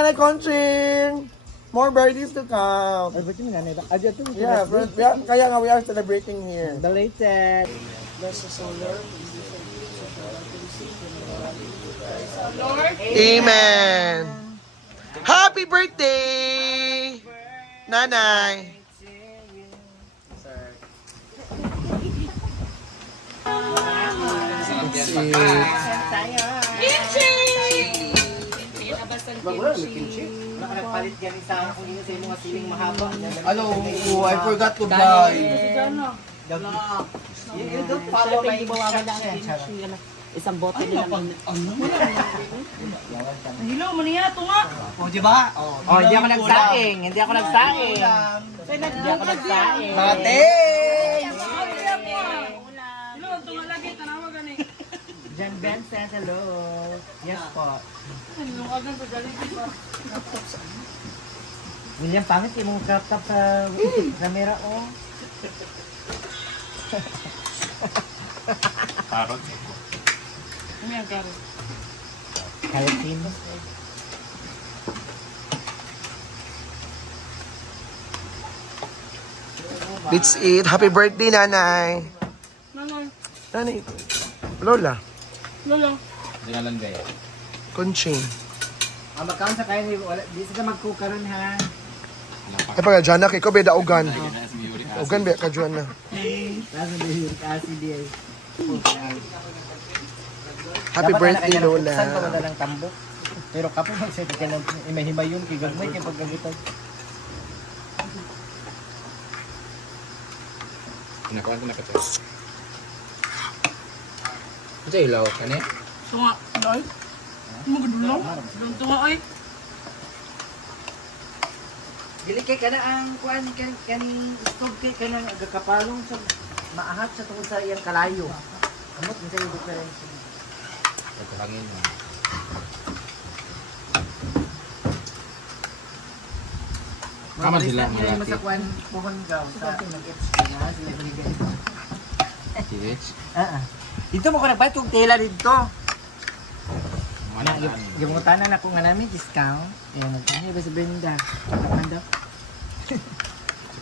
Nanay Conching! More birthdays to come. Ay, ba't yung nanay ba? Adya to. Yeah, kaya nga we are celebrating here. Belated. Amen. Happy birthday, Nanay. Nagpalit yan isa kung ino sa mga siling mahaba. Hello, I forgot to buy. You don't follow my instructions. Isang bote din naman. Hello, maniya ito nga. O, di ba? Oh, hindi ako nagsaing. Hindi ako nagsaing. Hindi ako nagsaing. Mate! Hello, ito nga lagi. Tanawa gani. John Ben says hello. Yes po. Nungagan ko galing dito. William, pangit yung mong crop top sa camera, oh. Parot. Ano yan, Karo? Kaya team. Let's eat. Happy birthday, Nanay. Nanay. Nanay. Lola. Lolo. Dinalan gaya. Conching. Magkaon sa kayo, di sa magkukaroon ha. Ay pag dyan na, kay ko beda ugan. Ugan be, ka dyan na. Lasa na yung acid ay. Happy birthday, Lola. Saan pa wala ng tambok? Pero kapo mag-set ka ng imahimay yun, kigagmay kaya pagkagitan. Pinakuan ko na ka ito. Ito ilaw ka na eh. So nga, ay. Magdulaw. Ganito nga ay. Dili kay kana ang kuan kan stove kay kana agakapalong sa maahat sa tungod sa iyang kalayo. Amot minsan yung difference. Ito hangin mo. Kama sila Mga malaki. sa kuan pohon gaw sa nag-gets na sila baligay. Direct. Dito mo ko nagbayad kong tela dito. Mana yan? Yung utanan ako nga namin discount. Ayan, nagkanya ba sa Brenda? Kapan daw?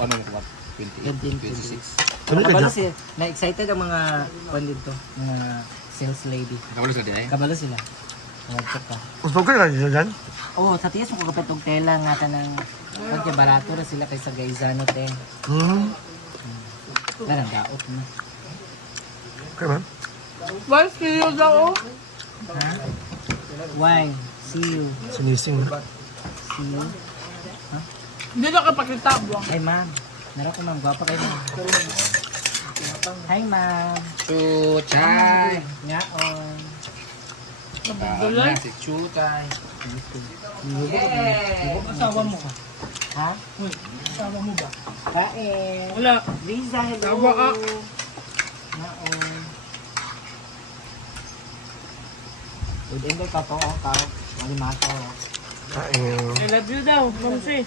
Ano mo kumat? 26. Kabalo sila. Na-excited ang mga kuan dito. Mga sales lady. Nakawala sila din eh. Kabalo sila. Nag-check ka. Mas pagkakit na dyan dyan? Oo, sa tiyas mo kapit og tela nga tanang pagka barato ra sila kaysa Gaizano te. Parang daot mo. Okay ba? Why, serious ako? Ha? Why? See you. Sinising na. See you. Hindi na kapakita, buwang. Hi ma'am. Meron ko ma'am. Gwapa kayo ma'am. Hi ma'am. Chuchay. Ngaon. Nabagdulay. Si Chuchay. Asawa mo ka. Ha? Uy, asawa mo ba? Kain. Wala. Liza, hello. Tawa ka. Ngaon. Good ender ka po. Malimato. Kain. I love you daw, mamsi.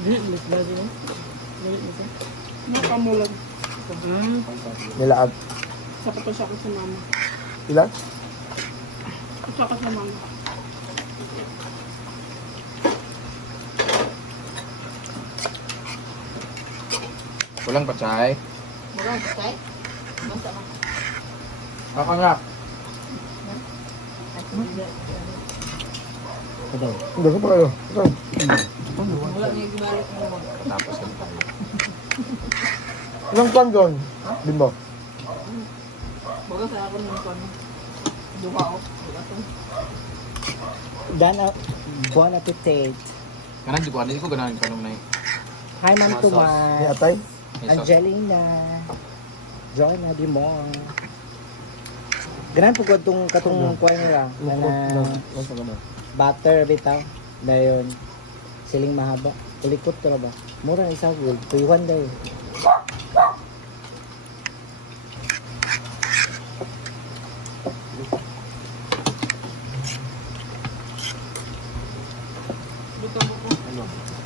Dili, lagi mo. Dili mo siya. Nakamulag. Nilaag. Sakot sa mama. Ilan? Sakot sa mama. Walang pachay. Marang, kay? Masa mo. Ako nga. Ito. Hindi ko pa kayo. Ito. Wala niya gibalik mo. Tapos lang tayo. Ilang kwan doon? Bimbo. Baga sa ako ng kon. Duha ako. Bon appetit. Kanang di ko, hindi ko ganahin ka nung na eh. Hi, Ma'am Ni Tumas. Atay? Angelina. Joanna Dimon. Ganun po ko itong katong kuha nila. Na butter bitaw. Dayon. Siling mahaba. Ulikot ka na ba? Mura na isa gold. Tuyuan daw.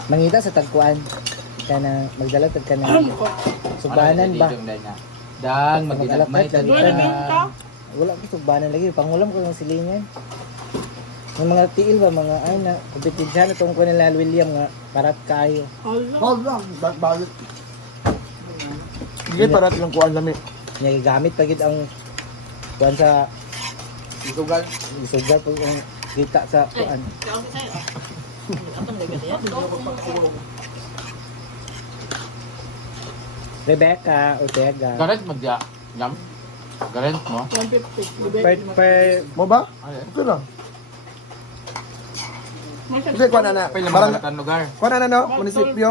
Mangita sa tagkuan. Kana magdala tag kana. Subanan ba? Dang, magdilap may Magdalapad, tadita Doon na na. din ka? Wala ko sugbanan lagi. Pangulam ko ng silingan. Ng mga tiil ba, mga ay na, kompetensya na itong ko nila William nga, parat kayo. Hold lang. Balik. Sige, para tinang kuhaan namin. Gamit pagid ang kuan sa isugal po yung kita sa kuan. Rebecca Ortega. Garant magya. Jam. Garant mo. 150. Per Mo ba? Ay, Ito lang. Sige, kuhaan na na. Apil na Parang, magalatan lugar. kuhaan na no? Munisipyo.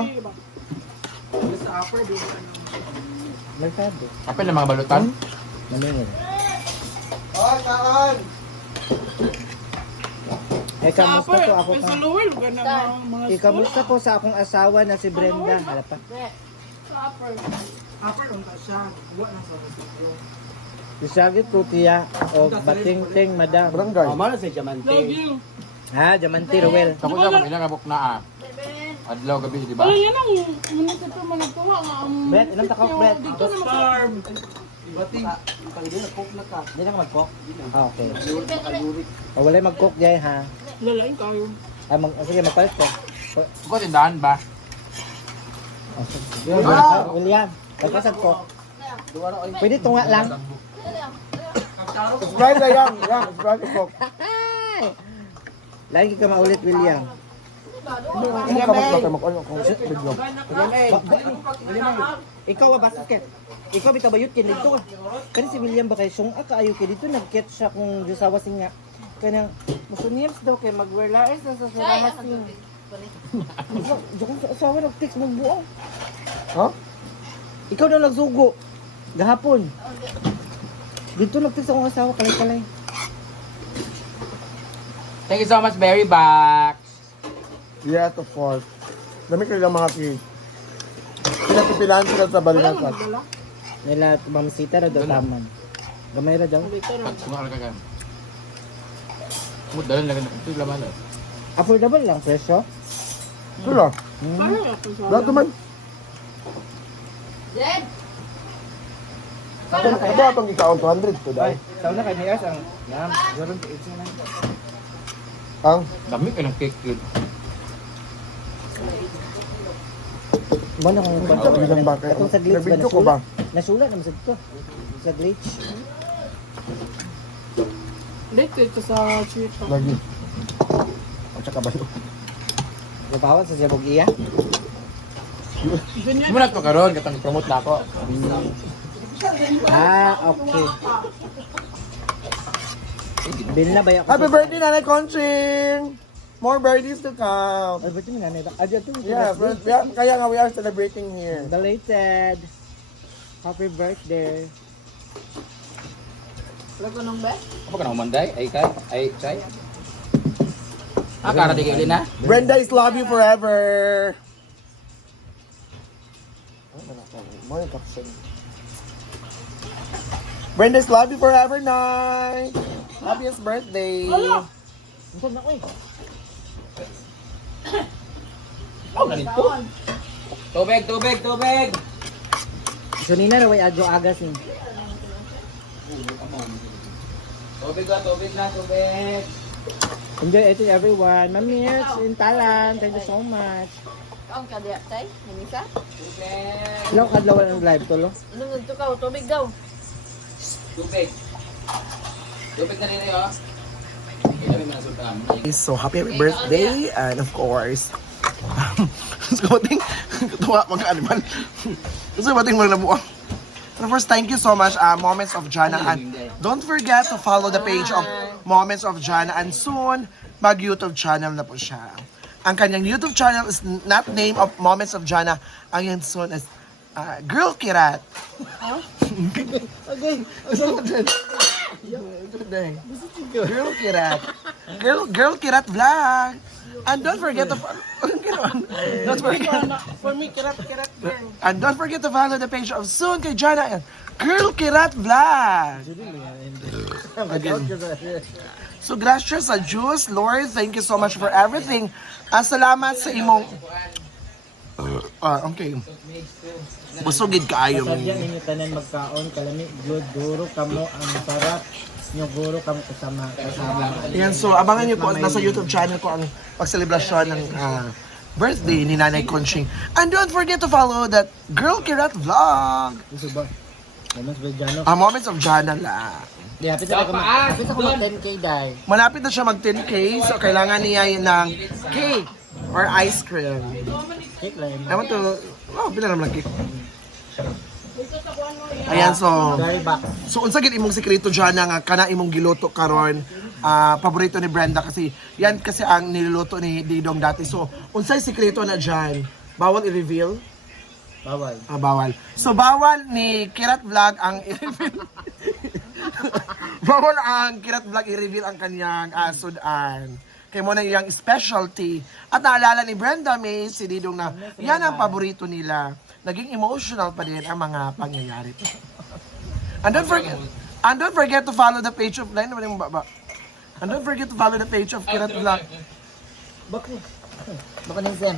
Sa upper, di ba? Mercado. Apil na mga balutan. Namingin. Oh, kaan! Kamusta po ako Sa ka? lower, lugar na mga Kamusta po sa akong asawa na si Brenda? Hala pa. Sa upper. Upper, unta siya. Huwag na sa resipyo. Isagit ko tiya o bating-ting madam. Barangay. Lagi. Ha, Diamante Ruel. Tapos na kung ilang abok na adlaw gabi, di ba? Wala yan ang muna sa ito managtawa nga ang... Brett, ilang takaw, Brett? Dito na mag-starve. Di na mag-cook? Ah, okay. O, wala mag-cook dyan, ha? Lalain kayo. Sige, magpalit ko. Kung tindahan ba? William, pagkasag ko. Pwede tunga lang. Sprite na yan. Yan, Sprite po. Lagi ka maulit, William. Ano ka magpapay mo? Ano kung video? Ikaw ba basket? Ikaw bitaw bayot kin dito. Kani si William ba kay sung aka ayo kay dito nag-catch siya kung gisawa singa. Kanang musunims daw kay mag-realize na sa saramas niya. Jukong sa asawa nag-text mo buong. Ha? Ikaw daw nagsugo. Gahapon. Dito nag-text akong asawa kalay-kalay. Thank you so much, Berry Box. Yeah, to fourth. Dami kayo lang mga cake. Pinapipilahan sila sa balinasat. Nila mamsita na daw taman. Gamay ra daw. At sumakal ka gan. Mudalan lang ito laman. Affordable lang presyo. Ito lang. Ano ya? Lahat naman. Ito atong ikaon 200 to dahil. Taon na kay Mias ang yam, zoron ti itse na. Ang Dami ka ng cake yun. Mo na kung Ito, bilang ba kayo? Katong sa glitch ba Nag-video ko ba? Nasula naman sa to. Sa glitch. Dito ito sa chito. lagi. O tsaka ba yun? Gabawan sa Jabog iya. Muna ito karoon, katang promote na ako. Ah, okay. Bil na ba ako? Happy birthday, Nanay Conching! More birthdays to come. Ay, ba't yung nanay ba? Adyo ito. Yeah, kaya nga we are celebrating here. Belated. Happy birthday. Lago ng bet? Apa ka na umanday? Ay kay? Ay chay? Kara di kayo din ha? Brenda is love you forever. Brenda is love you forever, Nay. Happiest birthday. Ito na ko eh. Oh, ganito. Tubig, tubig, tubig! So nina na way adyo agas ni. Tubig na, tubig na, tubig! Enjoy it everyone. Mamirs in Thailand. Thank you so much. Kaon ka diya, tay? Namisa? Tubig! Ilang kadlaw ang live to lo? Ano nagto ka? Tubig daw. Tubig! Tubig na rin oh. Kami manasultan. So, happy birthday, and of course, gusto bating katuwa mag-animal. Gusto bating maglabuang. And of course, thank you so much, Moments of Jana. And don't forget to follow the page of Moments of Jana. And soon, mag-YouTube channel na po siya. Ang kanyang YouTube channel is not name of Moments of Jana. Ang yan soon is Girl Kirat. Okay. Girl Kirat. Girl Kirat Vlog. And don't forget to follow. Don't forget. For me, kirat girl. And don't forget to follow the page of Soon kay Jana and Girl Kirat Vlog. So gracias sa Diyos, Lord. Thank you so much for everything. Salamat sa imong okay. Busugid kaayo. Sadya ninyo tanan magkaon kalami good duro kamo ang sarap Yung guro kami kasama. Ayan, so abangan niyo po nasa YouTube channel ko ang pagselebrasyon ng birthday ni Nanay Conching. And don't forget to follow that Girl Kirat vlog. Gusto ba? Moments by Jano. Moments of Jana la. Di, hapit ako mag 10k dahil. Malapit na siya mag 10k, so kailangan niya yun ng cake or ice cream. Cake lang. I want to, pila naman ng cake. Ayan, so, Dahil box. so unsa gid imong sekreto dyan nga kana imong giluto karon paborito ni Brenda kasi yan kasi ang niluluto ni Didong dati. So, unsay sekreto na dyan? Bawal i-reveal? Bawal. Bawal. So, bawal ni Kirat Vlog ang i-reveal. Bawal ang Kirat Vlog i-reveal ang kanyang sudan. Kaya mo na iyang specialty. At naalala ni Brenda May, si Didong na yan ang paborito nila. Naging emotional pa din ang mga pangyayari. And don't forget to follow the page of And don't forget to follow the page of Kirat Vlog. Bakit? Baka na Zem.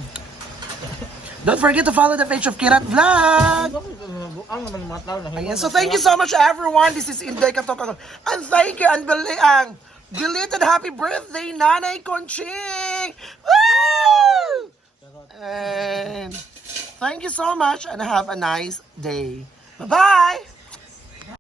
Don't forget to follow the page of Kirat Vlog. Ang naman mga tao na. Ayan, so thank you so much everyone. This is Inday Katok. And thank you and ang belated happy birthday, Nanay Conching! Woo! And thank you so much and have a nice day. Bye-bye!